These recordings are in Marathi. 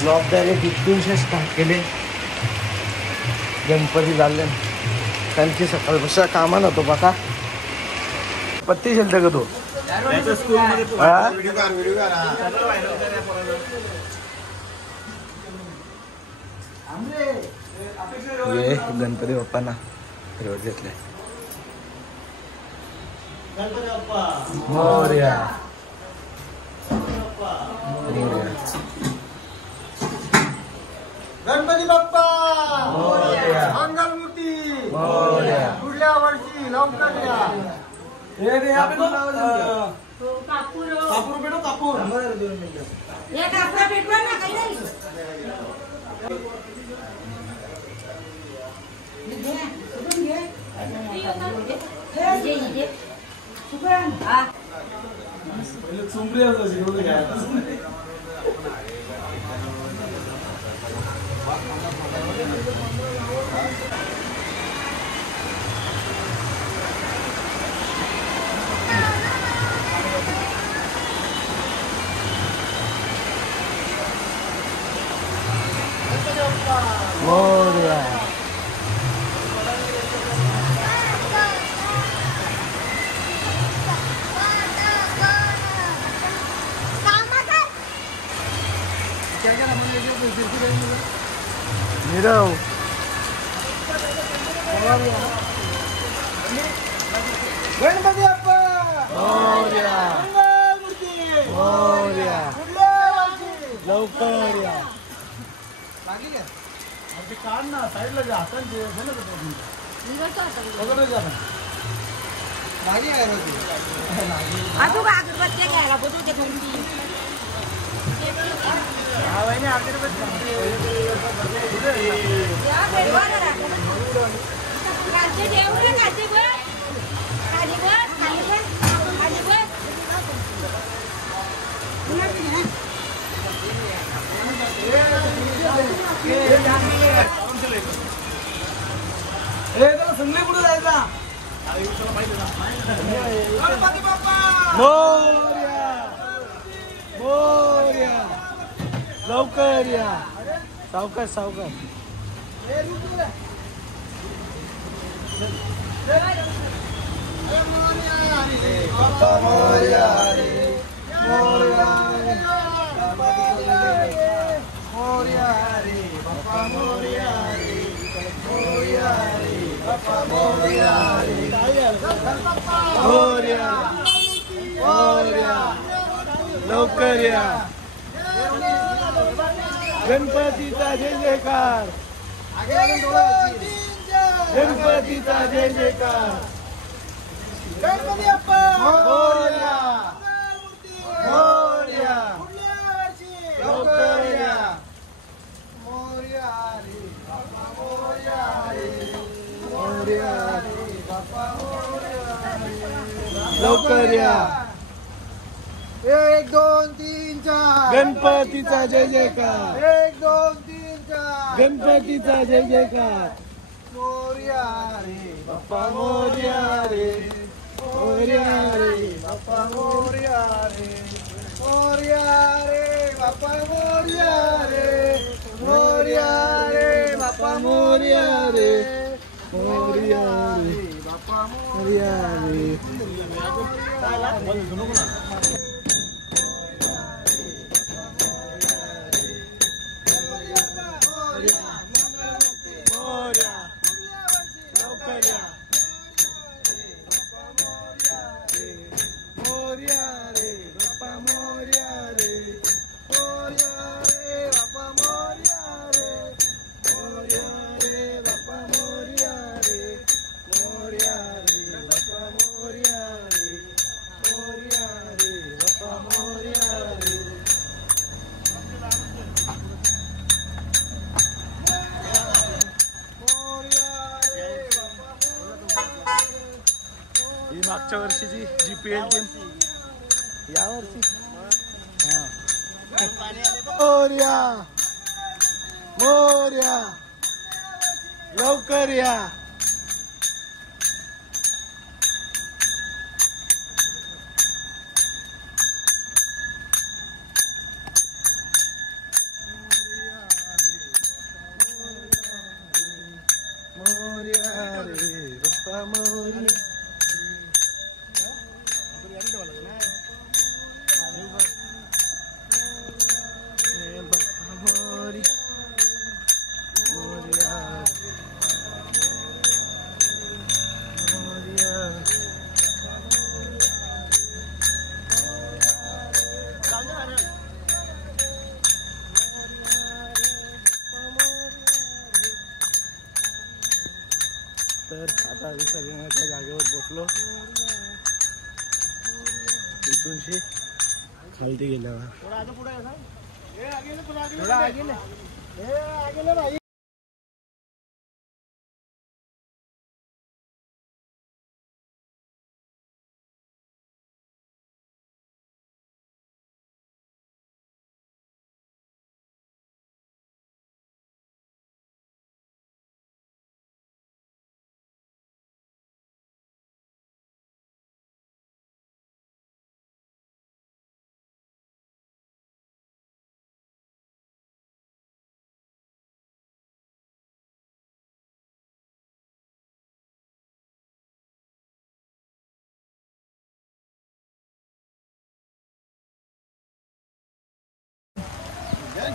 ब्लॉग डायरेक्ट 300 स्टार्ट केले. गणपती झाले त्यांची सकाळपासून कामा नव्हतो बघा. पत्ती शेलते का तू ये गणपती बाप्पांना फिरवत घेतले. मोरया गणपती बाप्पा मोरया मंगलमूर्ती मोरया. पुढल्या वर्षी लवकर या. कापूर पेटो कापूर मोरया. नीरव गणपती बाप्पा मोरया मंगलमूर्ती मोरया. पुढल्या वर्षी लवकर या. काढ ना साईडला जा. हातांचे मागे आहे अगरबत्त्या घ्यायला बोलवते घरी. संगले कुठे जायचा. गणपती बाप्पा मोरया मोरया. लवकर या. सावकाश सावकाश. बाप्पा मोरया रे मोरया मोरया रे बाप्पा मोरया रे मोरया रे बाप्पा मोरया रे मोरया मोरया. लवकर या. गणपतीचा जय जयकार. गणपतीचा जय जयकार. गणपती बाप्पा मोरया मोरया. लवकर या. मोरया रे बाप्पा मोरया रे मोरया रे बाप्पा मोरया रे. लवकर या. 1 2 3 4. गणपतीचा जय जयकार. 1 2 3 4. गणपतीचा जय जयकार. मोरया रे बाप्पा मोरया रे मोरया रे बाप्पा मोरया रे मोरया रे बाप्पा मोरया रे मोरया रे बाप्पा मोरया रे मोरया रे बाप्पा मोरया रे. मागच्या वर्षीची GPL टीम या वर्षी मोरया मोरया लवकर या. बाप्पा मोरया तर आता विसर्जनाच्या जागेवर पोचलो. इथूनशी खालती गेल्यावर थोडा आगे भाई.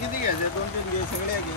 किती घ्यायचे 2-3 घे सगळे घे.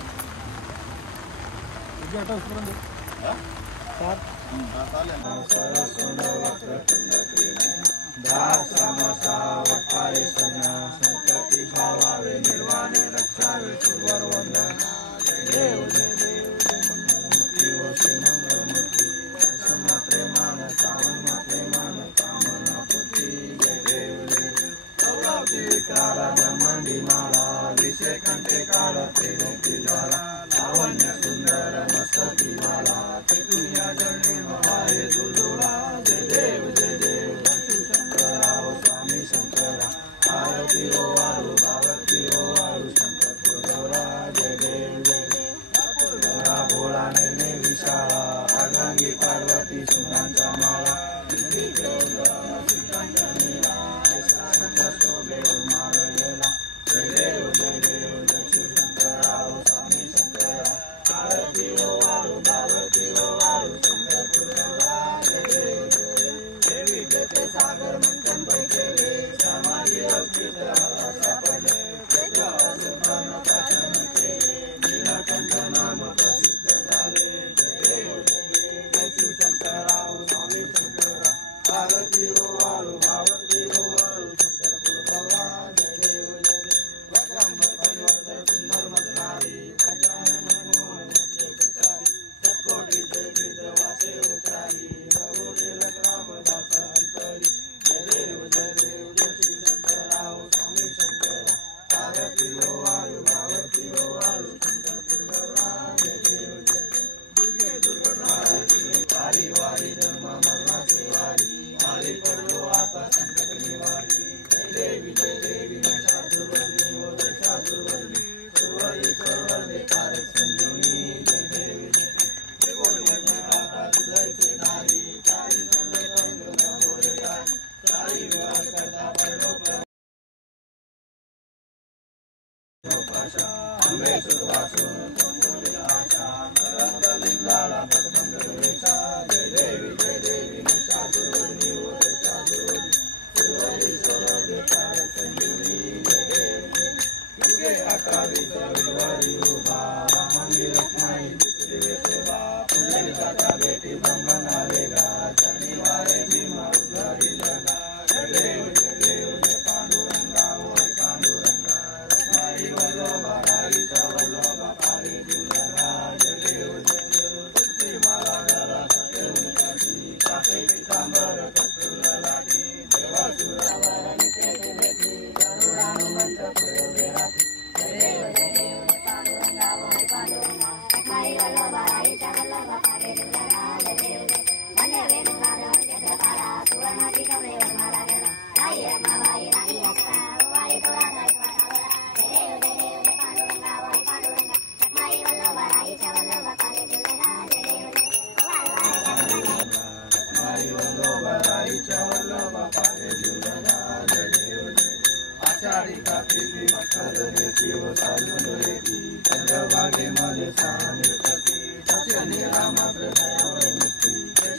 चंद्रभागेमध्ये साने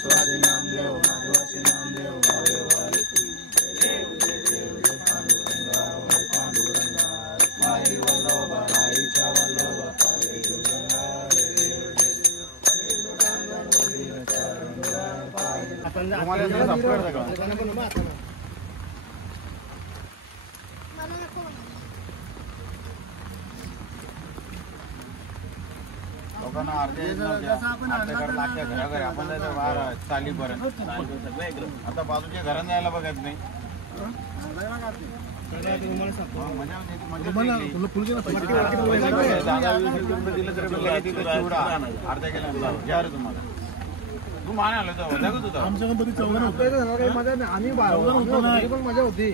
विश्वासी नामदेव माधवासी नामदेव भावे वारती जय देव जय पांडुरंगा वै पांडुरंगा माई वल्लभ आईच्या वल्लभ पावे दुर्गंगा जय देव जय लोकांना अर्धे लागत्या घराघरी आपण जायचं बाहेर चालीपर्यंत आता बाजूच्या घरात यायला बघत नाही अर्ध्या केला घ्या रे तुम्हाला तू मान आलो तर होता का तुझा आमच्या गणपती चौघांना आम्ही पण मजा होती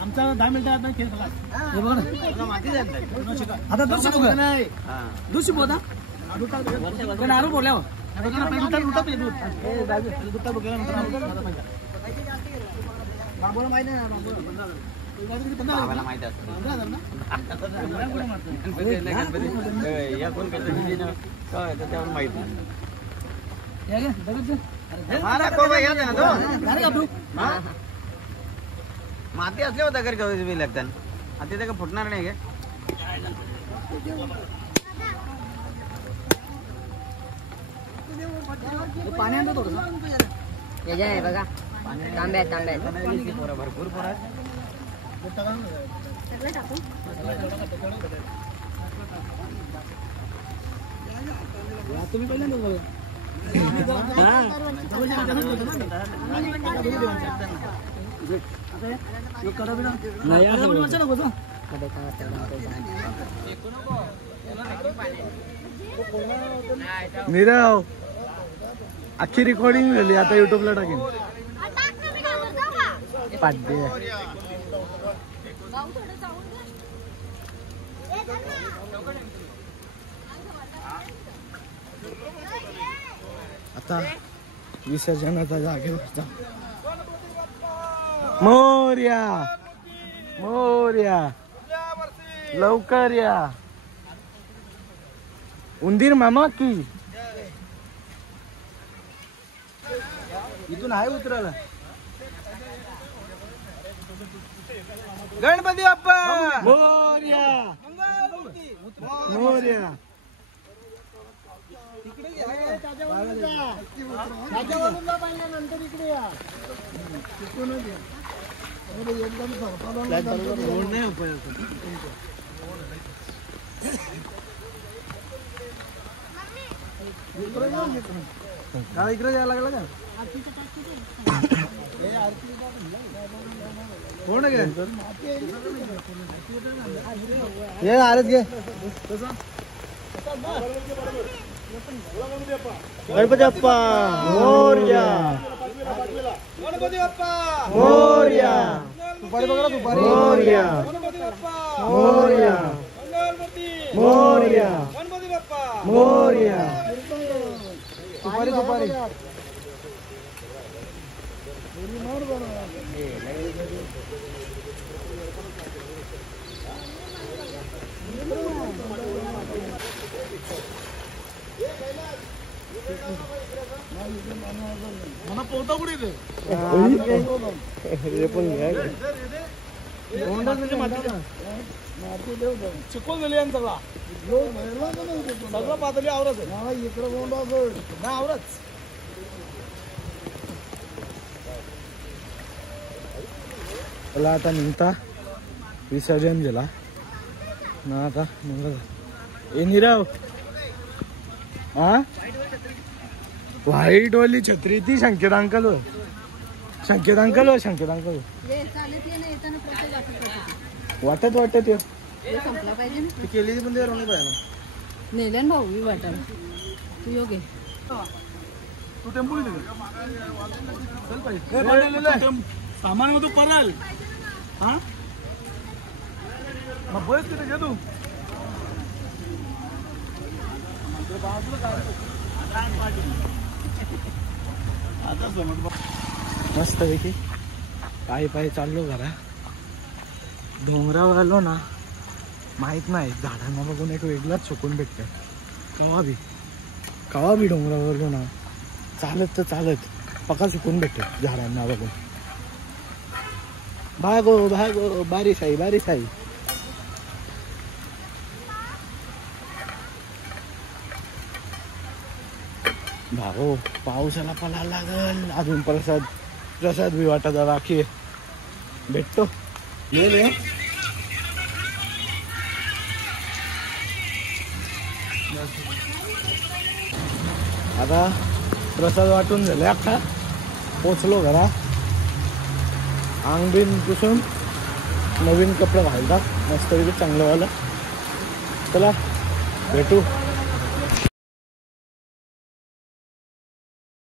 आमचा 10 मिनिटात खेळ आता दुसरी बोधा नारू बोलल्या माहिती नाही माहिती माती असले होता घरी कधी लागतात आता ते का फुटणार नाही का पाणी आणतो थोडं आहे बघा तांब्या भरपूर पोरा तुम्ही पहिल्यांदा बोला नीरव अख्खी रिकॉर्डिंग झाली आता युट्यूबला टाकेन पाड्डे आता विसर्जनाचा जागेवरचा मोर्या मोर्या लवकर या उंदीर मामा की इथून आहे उतरायला गणपती बाप्पा मोर्या मोर्या नंतर इकडे या इकडे यायला लागला का कोण आहे ये आरत घे गणपती बाप्पा मोरया गणपती बाप्पा मोरया दुपारी बघा दुपारी मोरया मोरया मोरया गणपती बाप्पा मोरया दुपारी दुपारी मला पोहता कुठे हे पण चिकोल झाली सगळा सगळं पातळी आवरच आहे इकडं गोंडा ना आवरच मला आता निघता विसर्जन गेला ना आता ए नीरव हा व्हाईट वाली छत्री ती संकेत अंकल हो संकेत अंकल हो संकेत अंकल वाटत वाटत ये संपला पाहिजे ती केली पण ते रोणी पाहिजे नेल्यान भाऊ मी वाटायला तू योगे तू टेम्पो चल पाहिजे सामान तू पडाल हा मग बस तिथे घे तू मस्त पैकी पायी पायी चाललो घरा डोंगरावर आलो ना माहित नाही, झाडांना बघून एक वेगळाच सुकून भेटतं. कवा बी डोंगरावर गेलो ना, चालत तर चालत पका सुकून भेटते झाडांना बघून. भागो भागो बारिश आई. भागो, पावसाला पळायला लागल. अजून प्रसाद बी वाटत बाकी भेटतो. ये आता प्रसाद वाटून झाले. अख्खा पोचलो घरा. अंग बिन पुसून नवीन कपडे घालतात मस्तपैकी चांगलं वाला. चला भेटू.